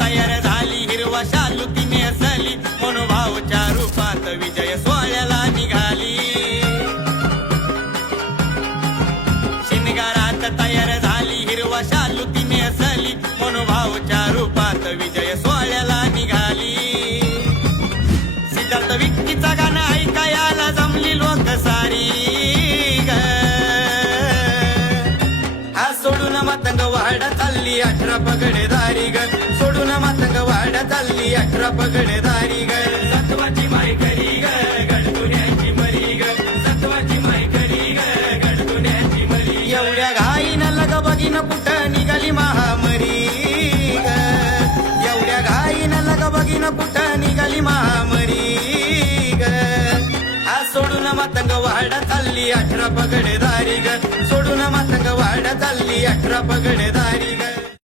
तयार झाली हिरवा शालू तिने असली मनोभावच्या रूपात विजय सोहळ्याला निघाली शिनगारात तयार झाली हिरवा शालू तिने असली मनोभावच्या रूपात विजय सोहळ्याला निघाली सिद्धार्थ विक्कीचा गाणं ऐकायला जमली लोक सारी ग हा सोडून मातंग वाडा चालली 18 पगडेदारी ग सोडून मातंग वाडा चालली 18 पगडेदारी ग सत्वाची माय करी ग गडतुन्याची मरी ग सत्वाची माय करी ग गडतुन्याची मरी एवढ्या घाईनं लग बघीन कुठं निघाली महामरी ग एवढ्या घाईनं लग बघीन कुठं निघाली महामरी ग हा सोडून मातंग वाडा चालली 18 पगडेदारी ग सोडून मातंग वाडा चालली 18 पगडेदारी ग